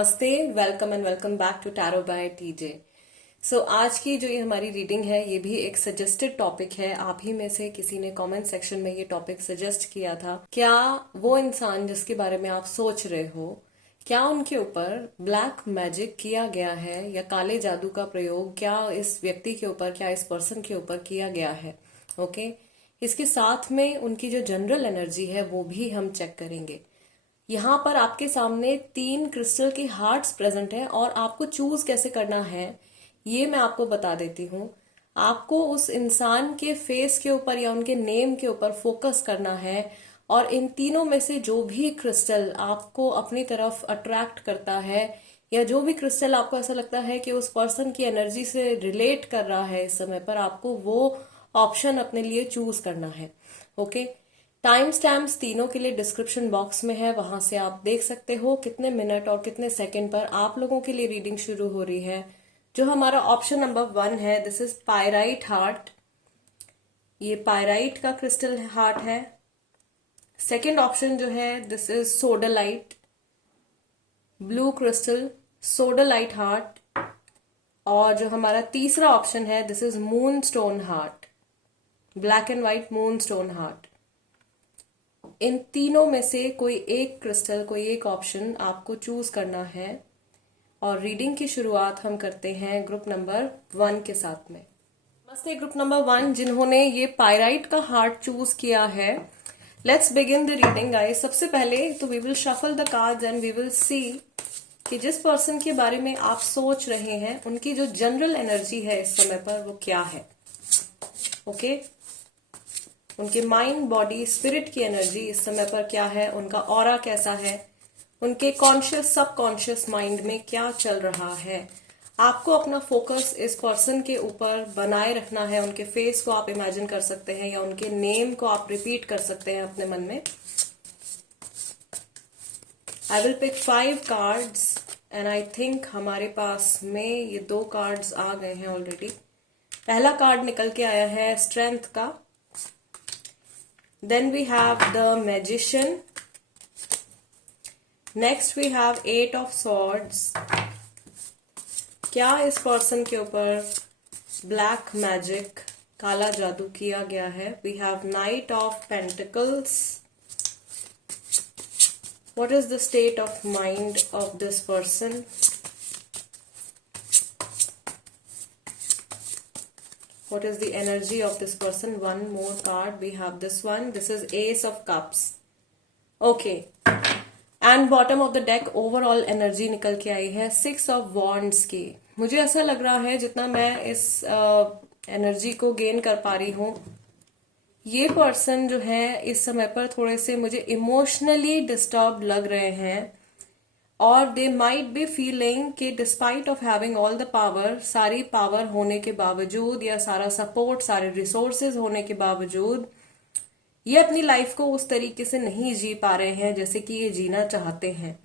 नमस्ते, welcome and welcome back to tarot by TJ. So आज की जो ये हमारी रीडिंग है ये भी एक सजेस्टेड टॉपिक है। आप ही में से किसी ने कमेंट सेक्शन में ये टॉपिक सजेस्ट किया था। क्या वो इंसान जिसके बारे में आप सोच रहे हो, क्या उनके ऊपर ब्लैक मैजिक किया गया है या काले जादू का प्रयोग क्या इस व्यक्ति के ऊपर, क्या इस पर्सन के ऊपर किया गया है। ओके, इसके साथ में उनकी जो जनरल एनर्जी है वो भी हम चेक करेंगे। यहाँ पर आपके सामने 3 क्रिस्टल के हार्ट्स प्रेजेंट हैं और आपको चूज कैसे करना है ये मैं आपको बता देती हूँ। आपको उस इंसान के फेस के ऊपर या उनके नेम के ऊपर फोकस करना है और इन तीनों में से जो भी क्रिस्टल आपको अपनी तरफ अट्रैक्ट करता है या जो भी क्रिस्टल आपको ऐसा लगता है कि उस पर्सन की एनर्जी से रिलेट कर रहा है इस समय पर, आपको वो ऑप्शन अपने लिए चूज करना है। ओके, टाइम स्टैम्प्स तीनों के लिए डिस्क्रिप्शन बॉक्स में है, वहां से आप देख सकते हो कितने मिनट और कितने सेकंड पर आप लोगों के लिए रीडिंग शुरू हो रही है। जो हमारा ऑप्शन नंबर 1 है, दिस इज पायराइट हार्ट। ये पायराइट का क्रिस्टल हार्ट है। सेकंड ऑप्शन जो है this is sodalite, blue crystal sodalite heart. और जो हमारा तीसरा ऑप्शन है this is moonstone heart, black and white moon stone heart. इन तीनों में से कोई एक क्रिस्टल, कोई एक ऑप्शन आपको चूज करना है और रीडिंग की शुरुआत हम करते हैं ग्रुप नंबर 1 के साथ में। नमस्ते ग्रुप नंबर 1 जिन्होंने ये पायराइट का हार्ट चूज किया है। Let's begin the reading guys. सबसे पहले तो we will shuffle the cards and we will see कि जिस पर्सन के बारे में आप सोच रहे हैं उनकी जो जनरल एनर्जी है इस समय पर वो क्या है। ओके, उनके माइंड, बॉडी, स्पिरिट की एनर्जी इस समय पर क्या है, उनका ऑरा कैसा है, उनके कॉन्शियस सबकॉन्शियस माइंड में क्या चल रहा है। आपको अपना फोकस इस पर्सन के ऊपर बनाए रखना है। उनके फेस को आप इमेजिन कर सकते हैं या उनके नेम को आप रिपीट कर सकते हैं अपने मन में। I will pick 5 cards and I think हमारे पास में ये 2 कार्ड्स आ गए हैं ऑलरेडी। पहला कार्ड निकल के आया है स्ट्रेंथ का। Then we have the Magician. Next we have 8 of Swords. क्या इस पर्सन के ऊपर ब्लैक मैजिक, काला जादू किया गया है। We have Knight of Pentacles. What is the state of mind of this person? What is the energy of this person? One more card. We have this one. This is Ace of Cups. Okay. And bottom of the deck overall energy निकल के आई है 6 of Wands की। मुझे ऐसा लग रहा है जितना मैं इस एनर्जी को गेन कर पा रही हूँ, ये पर्सन जो है इस समय पर थोड़े से मुझे इमोशनली डिस्टर्ब लग रहे हैं और दे माइट बी फीलिंग कि despite of having all the power, सारी पावर होने के बावजूद या सारा सपोर्ट, सारे रिसोर्सेज होने के बावजूद ये अपनी लाइफ को उस तरीके से नहीं जी पा रहे हैं जैसे कि ये जीना चाहते हैं।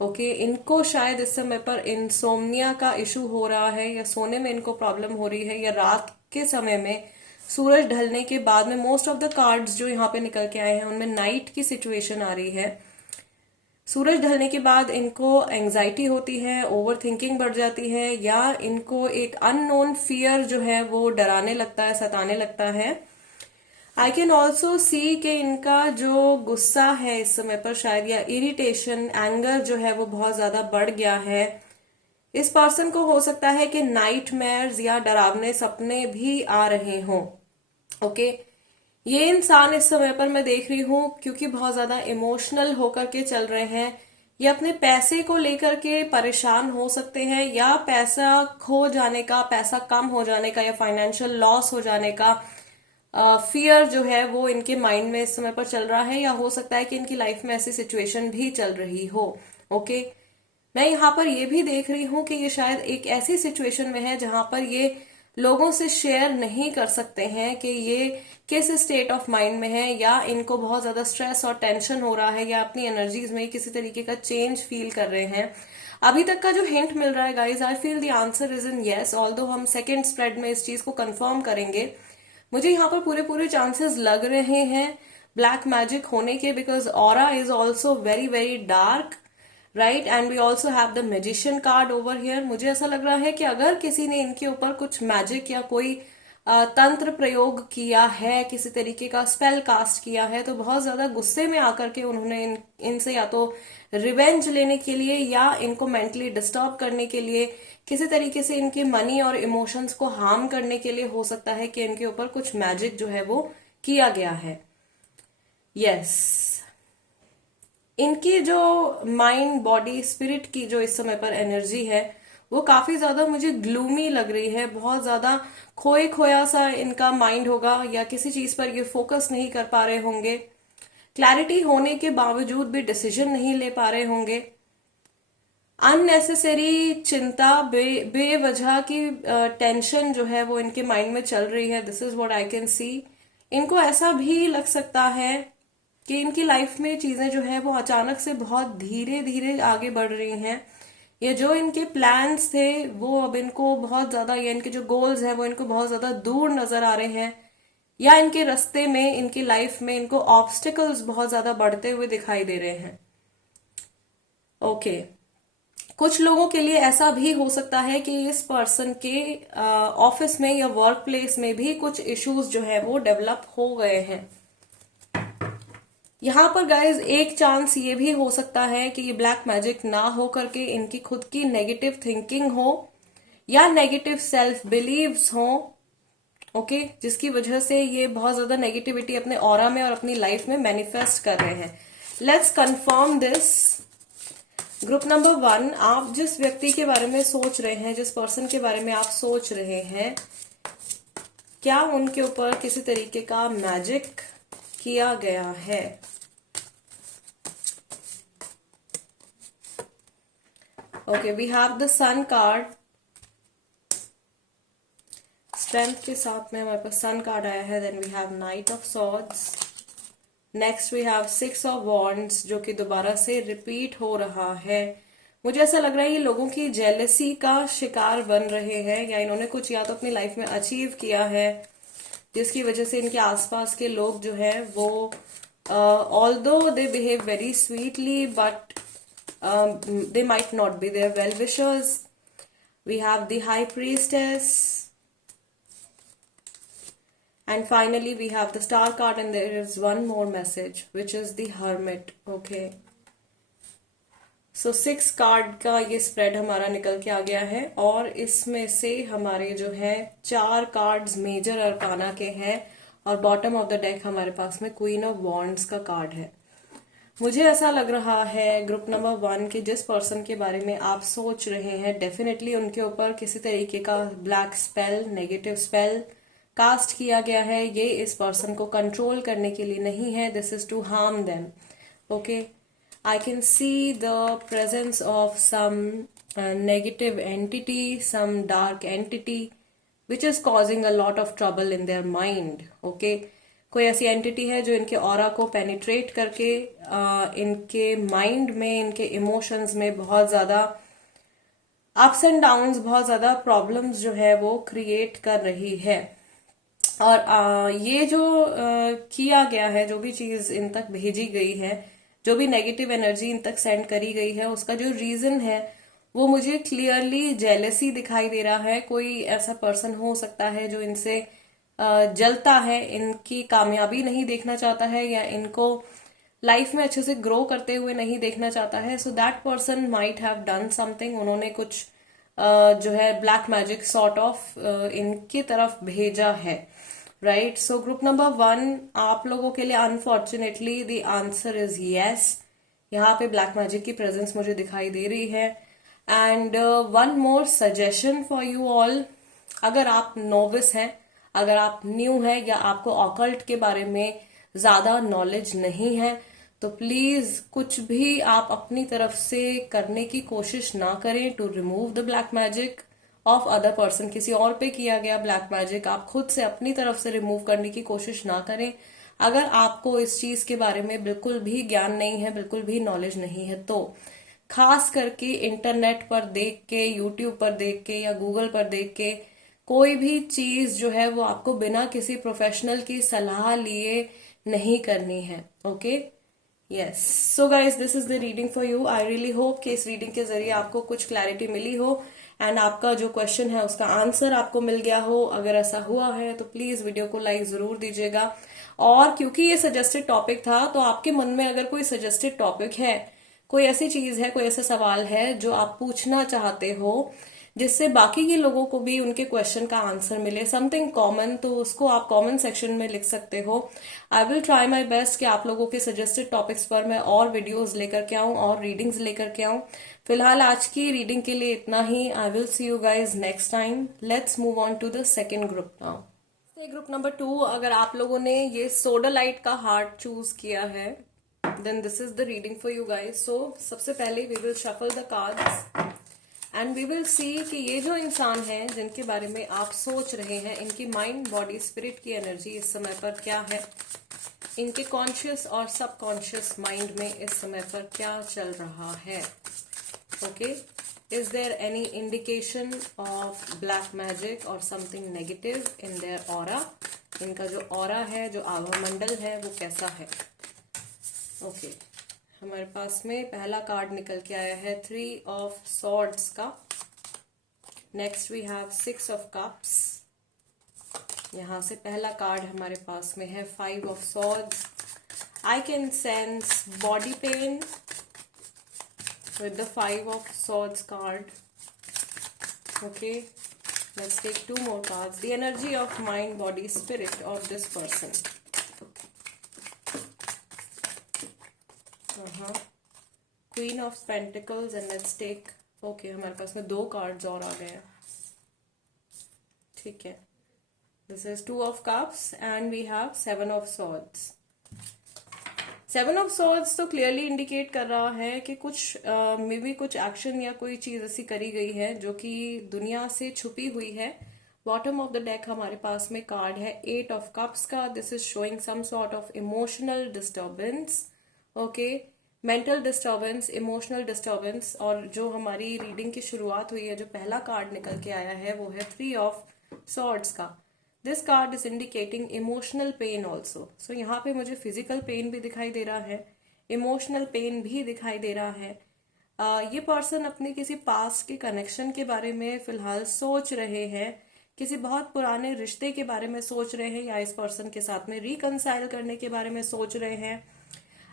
ओके, इनको शायद इस समय पर इंसोम्निया का इशू हो रहा है या सोने में इनको प्रॉब्लम हो रही है या रात के समय में सूरज ढलने के बाद में मोस्ट ऑफ द कार्ड्स जो यहाँ पे निकल के आए हैं उनमें नाइट की सिचुएशन आ रही है। सूरज ढलने के बाद इनको एंजाइटी होती है, ओवर थिंकिंग बढ़ जाती है या इनको एक अननोन फियर जो है वो डराने लगता है, सताने लगता है। आई कैन ऑल्सो सी कि इनका जो गुस्सा है इस समय पर शायद या इरिटेशन, एंगर जो है वो बहुत ज्यादा बढ़ गया है। इस पर्सन को हो सकता है कि नाइटमेयर्स या डरावने सपने भी आ रहे हों। ओके, ये इंसान इस समय पर मैं देख रही हूँ क्योंकि बहुत ज्यादा इमोशनल होकर के चल रहे हैं। ये अपने पैसे को लेकर के परेशान हो सकते हैं या पैसा खो जाने का, पैसा कम हो जाने का या फाइनेंशियल लॉस हो जाने का फियर जो है वो इनके माइंड में इस समय पर चल रहा है। या हो सकता है कि इनकी लाइफ में ऐसी सिचुएशन भी चल रही हो। ओके, मैं यहाँ पर ये भी देख रही हूँ कि ये शायद एक ऐसी सिचुएशन में है जहां पर ये लोगों से शेयर नहीं कर सकते हैं कि ये किस स्टेट ऑफ माइंड में है या इनको बहुत ज्यादा स्ट्रेस और टेंशन हो रहा है या अपनी एनर्जीज में किसी तरीके का चेंज फील कर रहे हैं। अभी तक का जो हिंट मिल रहा है guys, I feel the answer is in yes, although हम सेकेंड स्प्रेड में इस चीज को कंफर्म करेंगे। मुझे यहाँ पर पूरे पूरे चांसेस लग रहे हैं ब्लैक मैजिक होने के, because aura is also very very dark right. And we also have the magician card over here. मुझे ऐसा लग रहा है कि अगर किसी ने इनके ऊपर कुछ मैजिक या कोई तंत्र प्रयोग किया है, किसी तरीके का स्पेल कास्ट किया है, तो बहुत ज्यादा गुस्से में आकर के उन्होंने इनसे या तो रिवेंज लेने के लिए या इनको मेंटली डिस्टर्ब करने के लिए, किसी तरीके से इनके मनी और इमोशंस को हार्म करने के लिए हो सकता है कि इनके ऊपर कुछ मैजिक जो है वो किया गया है। यस, इनकी जो माइंड बॉडी स्पिरिट की जो इस समय पर एनर्जी है वो काफी ज्यादा मुझे ग्लूमी लग रही है। बहुत ज्यादा खोए खोया सा इनका माइंड होगा, या किसी चीज पर ये फोकस नहीं कर पा रहे होंगे। क्लैरिटी होने के बावजूद भी डिसीजन नहीं ले पा रहे होंगे। अननेसेसरी चिंता, बेवजह की टेंशन जो है वो इनके माइंड में चल रही है। This is what I can सी। इनको ऐसा भी लग सकता है कि इनकी लाइफ में चीजें जो है वो अचानक से बहुत धीरे धीरे आगे बढ़ रही हैं। ये जो इनके प्लान्स थे वो अब इनको बहुत ज्यादा, या इनके जो गोल्स हैं वो इनको बहुत ज्यादा दूर नजर आ रहे हैं, या इनके रास्ते में, इनकी लाइफ में इनको ऑब्स्टिकल्स बहुत ज्यादा बढ़ते हुए दिखाई दे रहे हैं। ओके, कुछ लोगों के लिए ऐसा भी हो सकता है कि इस पर्सन के ऑफिस में या वर्क प्लेस में भी कुछ इश्यूज जो है वो डेवलप हो गए हैं। यहां पर गाइज एक चांस ये भी हो सकता है कि ये ब्लैक मैजिक ना हो करके इनकी खुद की नेगेटिव थिंकिंग हो या नेगेटिव सेल्फ बिलीव्स हो, ओके, जिसकी वजह से ये बहुत ज्यादा नेगेटिविटी अपने ऑरा में और अपनी लाइफ में मैनिफेस्ट कर रहे हैं। Let's confirm this. Group number 1, आप जिस व्यक्ति के बारे में सोच रहे हैं, जिस पर्सन के बारे में आप सोच रहे हैं, क्या उनके ऊपर किसी तरीके का मैजिक किया गया है? Okay, we have the sun card. Strength के साथ में हमारे पास सन कार्ड आया है। Then we have knight of swords. Next we have 6 of wands, जो कि दोबारा से रिपीट हो रहा है। मुझे ऐसा लग रहा है ये लोगों की जेलसी का शिकार बन रहे हैं, या इन्होंने कुछ या तो अपनी लाइफ में अचीव किया है जिसकी वजह से इनके आसपास के लोग जो है वो although they behave very sweetly but they might not be their well wishers. We have the high priestess, and finally we have the star card, and there is one more message which is the hermit. Okay, so 6 card का ये spread हमारा निकल के आ गया है, और इसमें से हमारे जो है 4 कार्ड्स मेजर अरकाना के हैं, और बॉटम ऑफ द डेक हमारे पास में क्वीन ऑफ वॉन्ड्स का कार्ड है। मुझे ऐसा लग रहा है ग्रुप नंबर 1 के जिस पर्सन के बारे में आप सोच रहे हैं, डेफिनेटली उनके ऊपर किसी तरीके का black spell, negative spell cast किया गया है। ये इस पर्सन को कंट्रोल करने के लिए नहीं है। This is to harm them. Okay, I can see the presence of some negative entity, some dark entity which is causing a lot of trouble in their mind. Okay, कोई ऐसी entity है जो इनके ऑरा को penetrate करके इनके mind में, इनके इमोशंस में बहुत ज्यादा अप्स एंड डाउन्स, बहुत ज्यादा प्रॉब्लम्स जो है वो क्रिएट कर रही है। और ये जो किया गया है, जो भी चीज इन तक भेजी गई है, जो भी नेगेटिव एनर्जी इन तक सेंड करी गई है, उसका जो रीजन है वो मुझे क्लियरली जेलेसी दिखाई दे रहा है। कोई ऐसा पर्सन हो सकता है जो इनसे जलता है, इनकी कामयाबी नहीं देखना चाहता है, या इनको लाइफ में अच्छे से ग्रो करते हुए नहीं देखना चाहता है। So that person might have done something. उन्होंने कुछ जो है ब्लैक मैजिक सॉर्ट ऑफ इनकी तरफ भेजा है, राइट। सो ग्रुप नंबर 1 आप लोगों के लिए unfortunately the answer is yes. यहाँ पे ब्लैक मैजिक की प्रेजेंस मुझे दिखाई दे रही है। And one more suggestion for you all, अगर आप नोविस हैं, अगर आप न्यू हैं, या आपको ऑकल्ट के बारे में ज्यादा नॉलेज नहीं है, तो प्लीज कुछ भी आप अपनी तरफ से करने की कोशिश ना करें to remove the black magic of other person. किसी और पे किया गया ब्लैक मैजिक आप खुद से अपनी तरफ से रिमूव करने की कोशिश ना करें। अगर आपको इस चीज के बारे में बिल्कुल भी ज्ञान नहीं है, बिल्कुल भी नॉलेज नहीं है, तो खास करके इंटरनेट पर देख के, यूट्यूब पर देख के या गूगल पर देख के कोई भी चीज जो है वो आपको बिना किसी प्रोफेशनल की सलाह लिए नहीं करनी है। Okay, yes, so guys this is the reading for you. I really hope कि इस रीडिंग के जरिए आपको कुछ क्लैरिटी मिली हो एंड आपका जो क्वेश्चन है उसका आंसर आपको मिल गया हो। अगर ऐसा हुआ है तो प्लीज वीडियो को लाइक जरूर दीजिएगा। और क्योंकि ये सजेस्टेड टॉपिक था, तो आपके मन में अगर कोई सजेस्टेड टॉपिक है, कोई ऐसी चीज है, कोई ऐसा सवाल है जो आप पूछना चाहते हो जिससे बाकी के लोगों को भी उनके क्वेश्चन का आंसर मिले, समथिंग कॉमन, तो उसको आप कमेंट सेक्शन में लिख सकते हो। I will try my best कि आप लोगों के सजेस्टेड टॉपिक्स पर मैं और वीडियोस लेकर के आऊं और रीडिंग्स लेकर के आऊं। फिलहाल आज की रीडिंग के लिए इतना ही। I will see you guys next time. Let's move on to the second group now. Group number 2, अगर आप लोगों ने ये सोडालाइट का हार्ट चूज किया है, then this is the reading for you guys. So सबसे पहले we will shuffle the cards and we will see कि ये जो इंसान है जिनके बारे में आप सोच रहे हैं, इनकी माइंड बॉडी स्पिरिट की एनर्जी इस समय पर क्या है, इनके कॉन्शियस और सबकॉन्शियस माइंड में इस समय पर क्या चल रहा है। Okay, is there any indication of black magic और something negative in their aura. इनका जो ऑरा है, जो आभा मंडल है, वो कैसा है। ओके, हमारे पास में पहला कार्ड निकल के आया है 3 ऑफ सॉर्ड्स का। Next we have 6 of cups. यहां से पहला कार्ड हमारे पास में है 5 of swords. I can sense body pain with the 5 of swords card. Okay, let's take 2 more cards. The energy of mind, body, spirit of this person. Queen of Pentacles and let's take, okay, हमारे पास में 2 cards और आ गए हैं। ठीक है, this is 2 of cups and we have 7 of swords. 7 of swords तो clearly indicate कर रहा है कि कुछ मे बी कुछ एक्शन या कोई चीज ऐसी करी गई है जो कि दुनिया से छुपी हुई है। बॉटम ऑफ द डेक हमारे पास में कार्ड है 8 ऑफ कप्स का। This is showing some sort of emotional disturbance. Okay, mental disturbance, emotional disturbance. और जो हमारी रीडिंग की शुरुआत हुई है, जो पहला कार्ड निकल के आया है, वो है 3 ऑफ सॉर्ड्स का। This card is indicating emotional pain also. So यहाँ पे मुझे फिजिकल पेन भी दिखाई दे रहा है, इमोशनल पेन भी दिखाई दे रहा है। ये पर्सन अपने किसी पास्ट के कनेक्शन के बारे में फिलहाल सोच रहे हैं, किसी बहुत पुराने रिश्ते के बारे में सोच रहे हैं, या इस पर्सन के साथ में रिकनसाइल करने के बारे में सोच रहे हैं।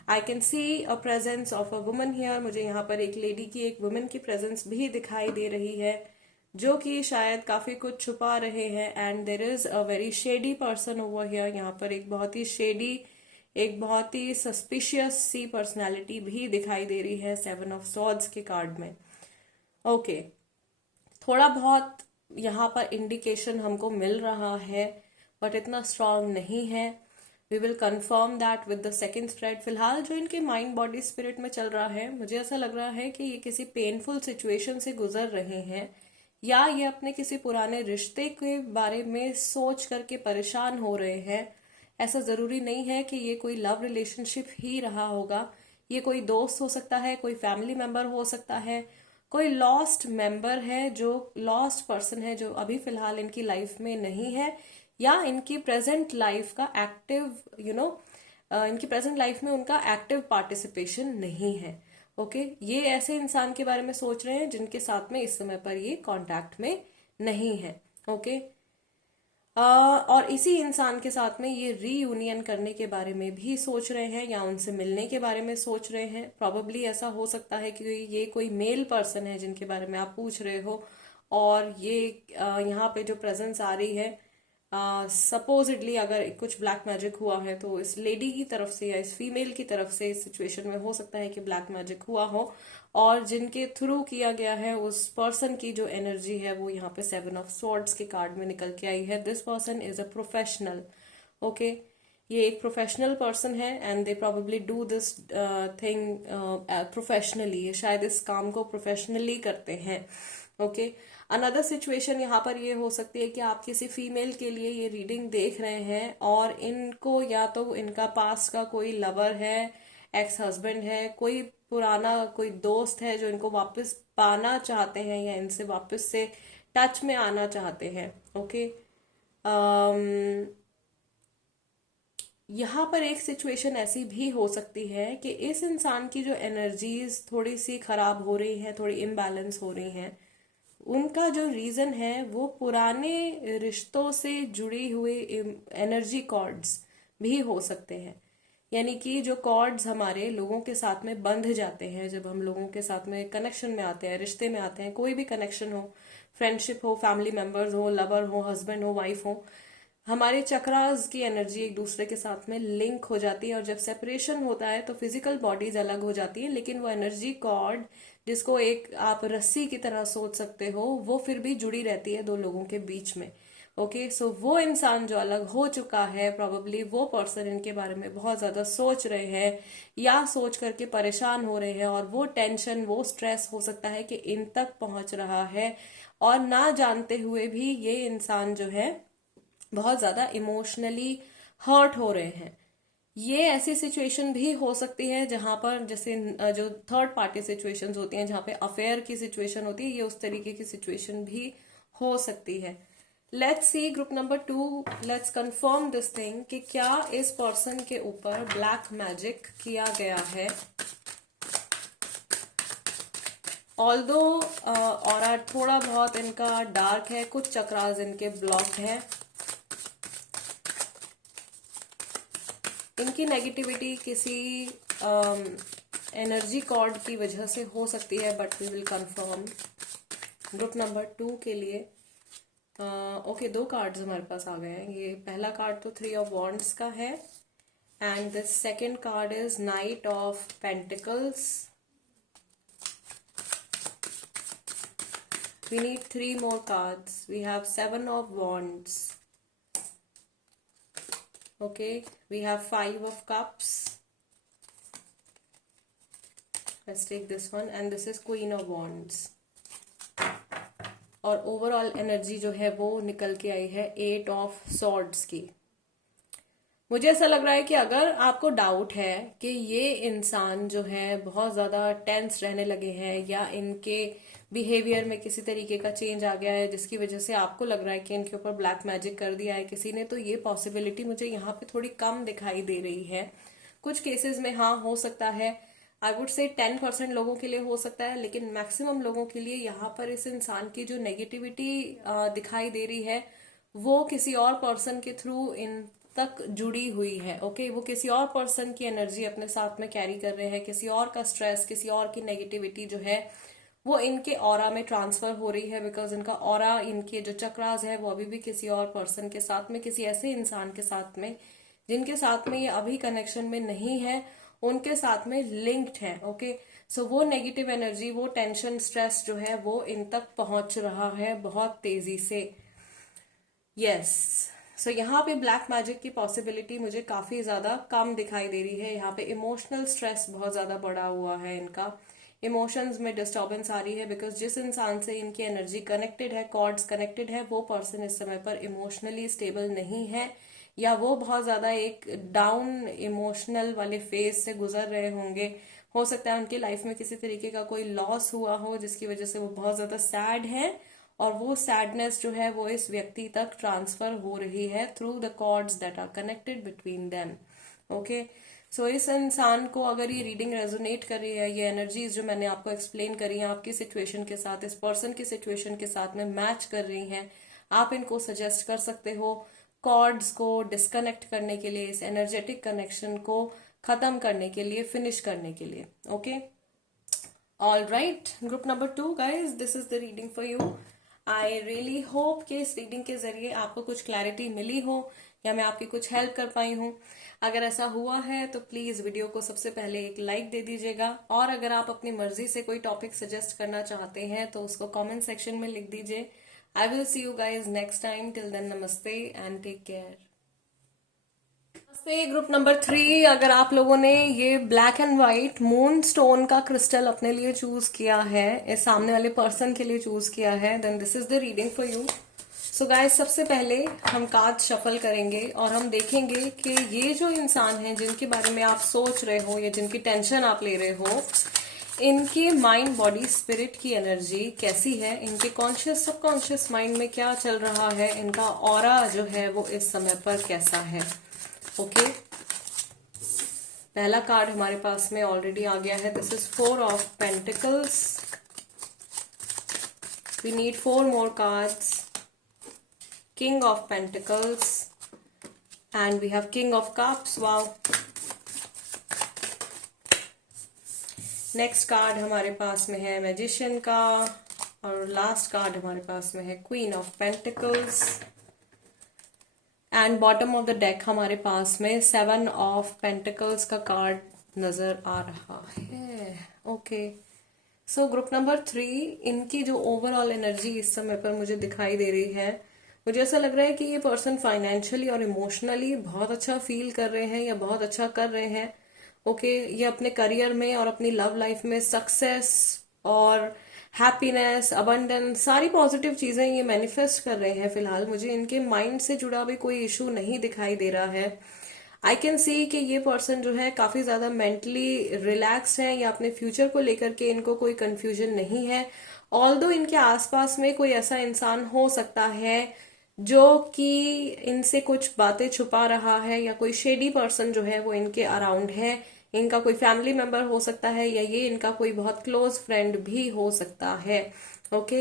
आई can C a presence of a woman here. मुझे यहाँ पर एक लेडी की, एक वुमन की प्रेजेंस भी दिखाई दे रही है, जो कि शायद काफी कुछ छुपा रहे हैं। And there is a very shady person over here. यहाँ पर एक बहुत ही शेडी, एक बहुत ही सस्पिशियस सी पर्सनैलिटी भी दिखाई दे रही है 7 ऑफ सॉर्ड्स के कार्ड में। ओके, थोड़ा बहुत यहाँ पर इंडिकेशन हमको मिल रहा है, बट इतना स्ट्रांग नहीं है। We will confirm that with the second spread. फिलहाल जो इनके माइंड बॉडी स्पिरिट में चल रहा है, मुझे ऐसा लग रहा है कि ये किसी पेनफुल सिचुएशन से गुजर रहे हैं, या ये अपने किसी पुराने रिश्ते के बारे में सोच करके परेशान हो रहे हैं। ऐसा जरूरी नहीं है कि ये कोई लव रिलेशनशिप ही रहा होगा। ये कोई दोस्त हो सकता है, कोई फैमिली मेंबर हो सकता है, कोई लॉस्ट मेंबर है, जो लॉस्ट पर्सन है, जो अभी फिलहाल इनकी लाइफ में नहीं है, या इनकी प्रेजेंट लाइफ का एक्टिव इनकी प्रेजेंट लाइफ में उनका एक्टिव पार्टिसिपेशन नहीं है। ओके, ये ऐसे इंसान के बारे में सोच रहे हैं जिनके साथ में इस समय पर ये कांटेक्ट में नहीं है। ओके, और इसी इंसान के साथ में ये रीयूनियन करने के बारे में भी सोच रहे हैं, या उनसे मिलने के बारे में सोच रहे हैं। प्रॉबेबली ऐसा हो सकता है कि ये कोई मेल पर्सन है जिनके बारे में आप पूछ रहे हो, और ये यहाँ पे जो प्रेजेंस आ रही है, सपोजिटली अगर कुछ ब्लैक मैजिक हुआ है तो इस लेडी की तरफ से या इस फीमेल की तरफ से इस सिचुएशन में हो सकता है कि ब्लैक मैजिक हुआ हो, और जिनके थ्रू किया गया है उस पर्सन की जो एनर्जी है वो यहाँ पे 7 ऑफ स्वॉर्ड्स के कार्ड में निकल के आई है। This person is a professional. Okay, ये एक प्रोफेशनल पर्सन है and they probably do this thing professionally. ये शायद इस काम को प्रोफेशनली करते हैं। ओके, अनदर सिचुएशन यहाँ पर ये हो सकती है कि आप किसी फीमेल के लिए ये रीडिंग देख रहे हैं, और इनको या तो इनका पास्ट का कोई लवर है, एक्स हस्बैंड है, कोई पुराना कोई दोस्त है जो इनको वापस पाना चाहते हैं, या इनसे वापस से टच में आना चाहते हैं। ओके, यहाँ पर एक सिचुएशन ऐसी भी हो सकती है कि इस इंसान की जो एनर्जीज थोड़ी सी खराब हो रही हैं, थोड़ी इम्बैलेंस हो रही हैं, उनका जो रीजन है वो पुराने रिश्तों से जुड़ी हुई एनर्जी कॉर्ड्स भी हो सकते हैं। यानी कि जो कॉर्ड्स हमारे लोगों के साथ में बंध जाते हैं, जब हम लोगों के साथ में कनेक्शन में आते हैं, रिश्ते में आते हैं, कोई भी कनेक्शन हो, फ्रेंडशिप हो, फैमिली मेंबर्स हो, लवर हो, हस्बैंड हो, वाइफ हो, हमारे चक्रास की एनर्जी एक दूसरे के साथ में लिंक हो जाती है। और जब सेपरेशन होता है तो फिजिकल बॉडीज अलग हो जाती है, लेकिन वो एनर्जी कॉर्ड, जिसको एक आप रस्सी की तरह सोच सकते हो, वो फिर भी जुड़ी रहती है दो लोगों के बीच में। ओके, सो वो इंसान जो अलग हो चुका है, प्रोबेबली वो पर्सन इनके बारे में बहुत ज्यादा सोच रहे हैं या सोच करके परेशान हो रहे हैं, और वो टेंशन, वो स्ट्रेस हो सकता है कि इन तक पहुंच रहा है, और ना जानते हुए भी ये इंसान जो है बहुत ज्यादा इमोशनली हर्ट हो रहे हैं। ये ऐसी सिचुएशन भी हो सकती है जहां पर जैसे जो थर्ड पार्टी सिचुएशंस होती हैं, जहां पे अफेयर की सिचुएशन होती है, ये उस तरीके की सिचुएशन भी हो सकती है। Let's see group number 2, let's confirm this thing कि क्या इस पर्सन के ऊपर ब्लैक मैजिक किया गया है। ऑल्दो और थोड़ा बहुत इनका डार्क है, कुछ चक्रास इनके ब्लॉक हैं, इनकी नेगेटिविटी किसी एनर्जी कॉर्ड की वजह से हो सकती है, but we will confirm. Group number 2 के लिए ओके, 2 कार्ड्स हमारे पास आ गए हैं। ये पहला कार्ड तो 3 ऑफ वॉन्ड्स का है, and the second card is knight of pentacles. We need 3 more cards. We have 7 of wands. Okay, we have 5 of cups. Let's take this one, and this is Queen of Wands. और overall energy जो है वो निकल के आई है 8 of swords की। मुझे ऐसा लग रहा है कि अगर आपको डाउट है कि ये इंसान जो है बहुत ज्यादा टेंस रहने लगे हैं, या इनके बिहेवियर में किसी तरीके का चेंज आ गया है जिसकी वजह से आपको लग रहा है कि इनके ऊपर ब्लैक मैजिक कर दिया है किसी ने, तो ये पॉसिबिलिटी मुझे यहाँ पे थोड़ी कम दिखाई दे रही है। कुछ केसेस में हाँ हो सकता है, आई वुड से 10% लोगों के लिए हो सकता है, लेकिन मैक्सिमम लोगों के लिए यहाँ पर इस इंसान की जो नेगेटिविटी दिखाई दे रही है वो किसी और पर्सन के थ्रू इन तक जुड़ी हुई है। ओके, वो किसी और पर्सन की एनर्जी अपने साथ में कैरी कर रहे हैं, किसी और का स्ट्रेस, किसी और की नेगेटिविटी जो है वो इनके ऑरा में ट्रांसफर हो रही है, बिकॉज इनका ऑरा, इनके जो चक्रास है वो अभी भी किसी और पर्सन के साथ में, किसी ऐसे इंसान के साथ में जिनके साथ में ये अभी कनेक्शन में नहीं है, उनके साथ में लिंक्ड है। ओके, सो वो नेगेटिव एनर्जी, वो टेंशन, स्ट्रेस जो है वो इन तक पहुंच रहा है बहुत तेजी से। यस, सो यहाँ पे ब्लैक मैजिक की पॉसिबिलिटी मुझे काफी ज्यादा कम दिखाई दे रही है। यहाँ पे इमोशनल स्ट्रेस बहुत ज्यादा बढ़ा हुआ है, इनका इमोशंस में डिस्टर्बेंस आ रही है, बिकॉज जिस इंसान से इनकी एनर्जी कनेक्टेड है, कॉर्ड्स कनेक्टेड है, वो पर्सन इस समय पर इमोशनली स्टेबल नहीं है, या वो बहुत ज्यादा एक डाउन इमोशनल वाले फेज से गुजर रहे होंगे। हो सकता है उनकी लाइफ में किसी तरीके का कोई लॉस हुआ हो जिसकी वजह से वो बहुत ज्यादा सैड है, और वो सैडनेस जो है वो इस व्यक्ति तक ट्रांसफर हो रही है through the cords that are connected between them. Okay, so इस इंसान को अगर ये रीडिंग रेजोनेट कर रही है, ये एनर्जीज जो मैंने आपको एक्सप्लेन करी है आपकी सिचुएशन के साथ, इस पर्सन की सिचुएशन के साथ में मैच कर रही हैं, आप इनको सजेस्ट कर सकते हो कॉर्ड्स को डिस्कनेक्ट करने के लिए, इस एनर्जेटिक कनेक्शन को खत्म करने के लिए, फिनिश करने के लिए। Okay, all right, group number 2 guys, this is the reading for you. I really hope कि इस रीडिंग के जरिए आपको कुछ क्लैरिटी मिली हो, या मैं आपकी कुछ हेल्प कर पाई हूँ। अगर ऐसा हुआ है तो प्लीज वीडियो को सबसे पहले एक लाइक दे दीजिएगा, और अगर आप अपनी मर्जी से कोई टॉपिक सजेस्ट करना चाहते हैं तो उसको कमेंट सेक्शन में लिख दीजिए। I will see you guys next time, till then नमस्ते एंड टेक केयर। नमस्ते ग्रुप नंबर 3, अगर आप लोगों ने ये black and white moon stone का क्रिस्टल अपने लिए चूज किया है, इस सामने वाले पर्सन के लिए चूज किया है, then this is the reading for you. So guys, सबसे पहले हम कार्ड शफल करेंगे और हम देखेंगे कि ये जो इंसान है जिनके बारे में आप सोच रहे हो या जिनकी टेंशन आप ले रहे हो, इनके माइंड, बॉडी, स्पिरिट की एनर्जी कैसी है, इनके कॉन्शियस, सबकॉन्शियस माइंड में क्या चल रहा है, इनका ऑरा जो है वो इस समय पर कैसा है। ओके, पहला कार्ड हमारे पास में ऑलरेडी आ गया है. This is 4 of Pentacles. We need 4 more cards. King of Pentacles. And we have King of Cups. Wow. Next card हमारे पास में है मैजिशियन का. और लास्ट कार्ड हमारे पास में है queen of pentacles. And bottom of the deck हमारे पास में 7 of Pentacles का कार्ड नजर आ रहा है. ओके, सो ग्रुप नंबर 3, इनकी जो ओवरऑल एनर्जी इस समय पर मुझे दिखाई दे रही है, मुझे ऐसा लग रहा है कि ये पर्सन फाइनेंशियली और इमोशनली बहुत अच्छा फील कर रहे हैं या बहुत अच्छा कर रहे हैं. ओके, ये अपने करियर में और अपनी लव लाइफ में सक्सेस और हैप्पीनेस, अबंडेंस, सारी पॉजिटिव चीजें ये मैनिफेस्ट कर रहे हैं. फिलहाल मुझे इनके माइंड से जुड़ा भी कोई इशू नहीं दिखाई दे रहा है. आई कैन सी कि ये पर्सन जो है काफी ज्यादा मेंटली रिलैक्स्ड है या अपने फ्यूचर को लेकर के इनको कोई कंफ्यूजन नहीं है. ऑल्दो इनके आसपास में कोई ऐसा इंसान हो सकता है जो कि इनसे कुछ बातें छुपा रहा है, या कोई शेडी पर्सन जो है वो इनके अराउंड है. इनका कोई फैमिली मेंबर हो सकता है, या ये इनका कोई बहुत क्लोज फ्रेंड भी हो सकता है. ओके,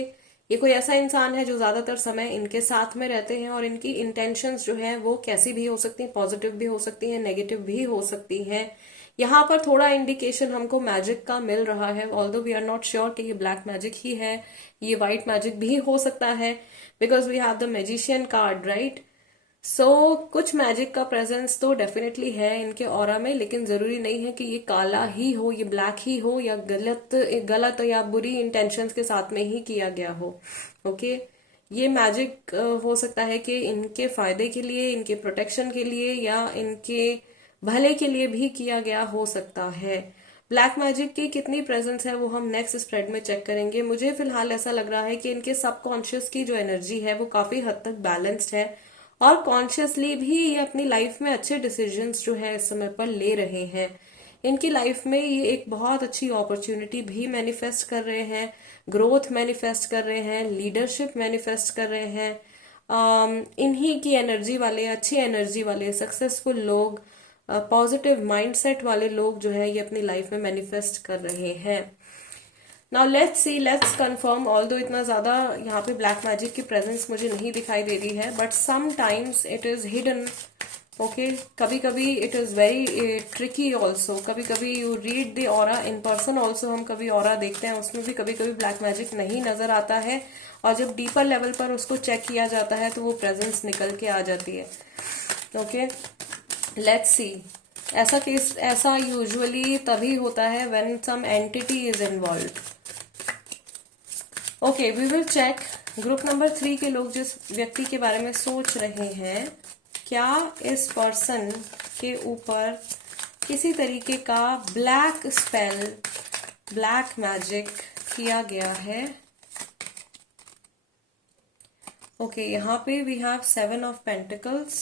ये कोई ऐसा इंसान है जो ज्यादातर समय इनके साथ में रहते हैं, और इनकी इंटेंशंस जो है वो कैसी भी हो सकती हैं, पॉजिटिव भी हो सकती हैं, नेगेटिव भी हो सकती हैं. यहाँ पर थोड़ा इंडिकेशन हमको मैजिक का मिल रहा है, although we are not sure कि ये ब्लैक मैजिक ही है, ये व्हाइट मैजिक भी हो सकता है, because we have the magician card, right. So कुछ मैजिक का प्रेजेंस तो डेफिनेटली है इनके ऑरा में, लेकिन जरूरी नहीं है कि ये काला ही हो, ये ब्लैक ही हो, या गलत या बुरी इंटेंशंस के साथ में ही किया गया हो. ओके, ये मैजिक हो सकता है कि इनके फायदे के लिए, इनके प्रोटेक्शन के लिए, या इनके भले के लिए भी किया गया हो सकता है. ब्लैक मैजिक की कितनी प्रेजेंस है वो हम नेक्स्ट स्प्रेड में चेक करेंगे. मुझे फिलहाल ऐसा लग रहा है कि इनके सबकॉन्शियस की जो एनर्जी है वो काफी हद तक बैलेंस्ड है, और कॉन्शियसली भी ये अपनी लाइफ में अच्छे डिसीजंस जो है इस समय पर ले रहे हैं. इनकी लाइफ में ये एक बहुत अच्छी अपॉर्चुनिटी भी मैनिफेस्ट कर रहे हैं, ग्रोथ मैनिफेस्ट कर रहे हैं, लीडरशिप मैनिफेस्ट कर रहे हैं. इन्हीं की एनर्जी वाले, अच्छी एनर्जी वाले, सक्सेसफुल लोग, पॉजिटिव माइंडसेट वाले लोग जो है ये अपनी लाइफ में मैनिफेस्ट कर रहे हैं. Now let's see, let's confirm. Although इतना ज्यादा यहाँ पे ब्लैक मैजिक की प्रेजेंस मुझे नहीं दिखाई दे रही है, but sometimes it is hidden. Okay, कभी कभी it is very tricky also. कभी कभी you read the aura in person also. हम कभी ऑरा देखते हैं, उसमें भी कभी कभी ब्लैक मैजिक नहीं नजर आता है, और जब डीपर लेवल पर उसको चेक किया जाता है तो वो प्रेजेंस निकल के आ जाती है. Okay, let's see. ऐसा यूजुअली तभी होता है when some entity is involved. Okay, we will check. Group number 3 के लोग जिस व्यक्ति के बारे में सोच रहे हैं, क्या इस पर्सन के ऊपर किसी तरीके का ब्लैक स्पेल, ब्लैक मैजिक किया गया है. ओके, यहाँ पे we have 7 of Pentacles.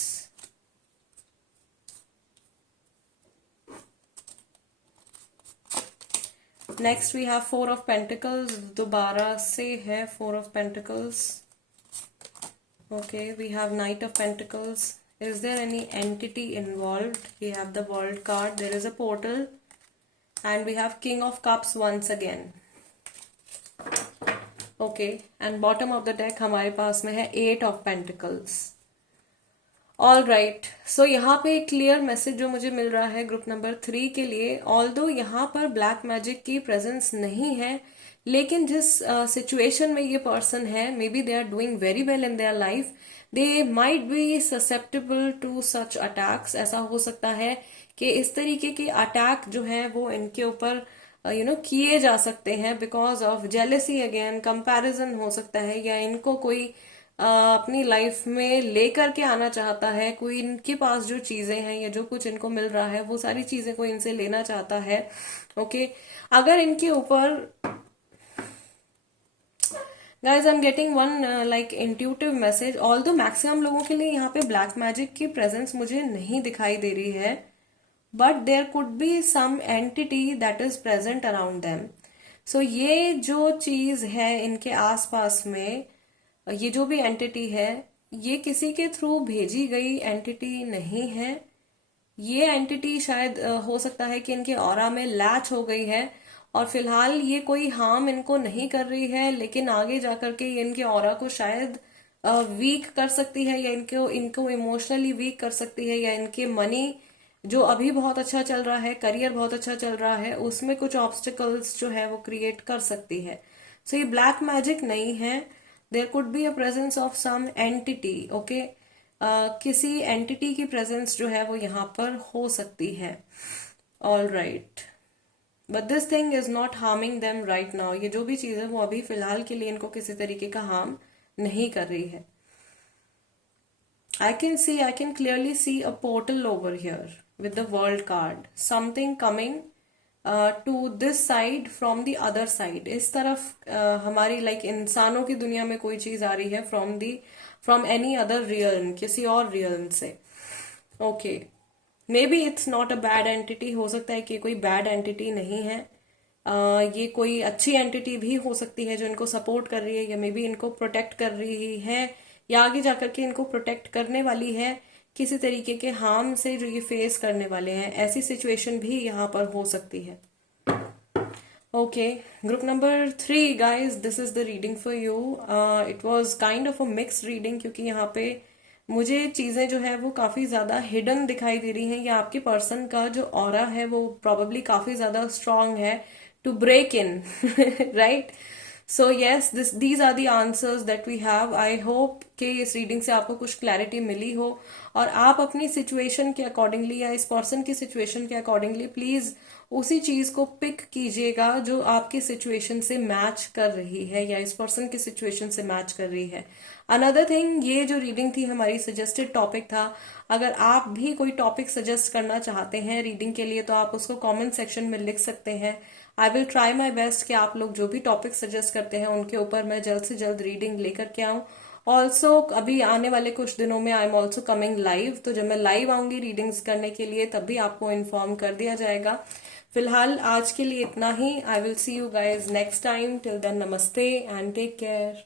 Next we have 4 of Pentacles. दोबारा से है 4 of Pentacles. Okay, we have Knight of Pentacles. Is there any entity involved? We have the World card. There is a portal. And we have King of Cups once again. Okay, and bottom of the deck हमारे पास में है 8 of Pentacles. All right. So यहाँ पे एक clear message जो मुझे मिल रहा है ग्रुप नंबर 3 के लिए, ऑल्दो यहाँ पर ब्लैक मैजिक की प्रेजेंस नहीं है, लेकिन जिस सिचुएशन में ये पर्सन है, maybe they are doing very well in their life, they might be susceptible to such attacks. ऐसा हो सकता है कि इस तरीके के अटैक जो है वो इनके ऊपर किए जा सकते हैं because of jealousy, again comparison हो सकता है, या इनको कोई अपनी लाइफ में लेकर के आना चाहता है. कोई इनके पास जो चीजें हैं या जो कुछ इनको मिल रहा है वो सारी चीजें कोई इनसे लेना चाहता है. ओके, अगर इनके ऊपर, guys I am getting one like intuitive message. Although maximum लोगों के लिए यहाँ पे ब्लैक मैजिक की प्रेजेंस मुझे नहीं दिखाई दे रही है, but there could be some entity that is present around them. So ये जो चीज है इनके आसपास में, ये जो भी एंटिटी है, ये किसी के थ्रू भेजी गई एंटिटी नहीं है. ये एंटिटी शायद हो सकता है कि इनके ऑरा में लैच हो गई है और फिलहाल ये कोई हार्म इनको नहीं कर रही है, लेकिन आगे जाकर के ये इनके ऑरा को शायद वीक कर सकती है, या इनको इनको इमोशनली वीक कर सकती है, या इनके मनी जो अभी बहुत अच्छा चल रहा है, करियर बहुत अच्छा चल रहा है, उसमें कुछ ऑब्स्टिकल्स जो है वो क्रिएट कर सकती है। सो ये ब्लैक मैजिक नहीं है। There could be a presence of some entity, okay, किसी एंटिटी की प्रेजेंस जो है वो यहाँ पर हो सकती है। All right, but this thing is not harming them right now. ये जो भी चीज है वो अभी फिलहाल के लिए इनको किसी तरीके का हार्म नहीं कर रही है। I can clearly see a portal over here with the world card. Something coming to this side from the other side. इस तरफ हमारी like इंसानों की दुनिया में कोई चीज आ रही है from any other realm, किसी और realm से. Okay. Maybe it's not a bad entity. हो सकता है कि कोई bad entity नहीं है. ये कोई अच्छी एंटिटी भी हो सकती है जो इनको सपोर्ट कर रही है, या मे बी इनको प्रोटेक्ट कर रही है, या आगे जाकर के इनको प्रोटेक्ट करने वाली है किसी तरीके के हार्म से जो ये फेस करने वाले हैं। ऐसी सिचुएशन भी यहाँ पर हो सकती है। Okay, group number 3 guys, this is the reading for you. It was kind of a mixed reading, क्योंकि यहाँ पे मुझे चीजें जो है वो काफी ज्यादा हिडन दिखाई दे रही हैं, या आपके पर्सन का जो ऑरा है वो प्रॉबेबली काफी ज्यादा स्ट्रांग है to break in right? So yes, these are the answers that we have. I hope कि इस रीडिंग से आपको कुछ क्लैरिटी मिली हो, और आप अपनी सिचुएशन के अकॉर्डिंगली या इस पर्सन की सिचुएशन के अकॉर्डिंगली प्लीज उसी चीज को पिक कीजिएगा जो आपकी सिचुएशन से मैच कर रही है, या इस पर्सन की सिचुएशन से मैच कर रही है। अनदर थिंग, ये जो रीडिंग थी हमारी सजेस्टेड टॉपिक था। अगर आप भी कोई टॉपिक सजेस्ट करना चाहते हैं रीडिंग के लिए तो आप उसको कमेंट सेक्शन में लिख सकते हैं। I will try my best कि आप लोग जो भी टॉपिक सजेस्ट करते हैं उनके ऊपर मैं जल्द से जल्द रीडिंग लेकर के आऊं। ऑल्सो अभी आने वाले कुछ दिनों में I am also coming live, तो जब मैं लाइव आऊंगी रीडिंग्स करने के लिए तब भी आपको इन्फॉर्म कर दिया जाएगा। फिलहाल आज के लिए इतना ही। I will see you guys next time. Till then, नमस्ते एंड टेक केयर।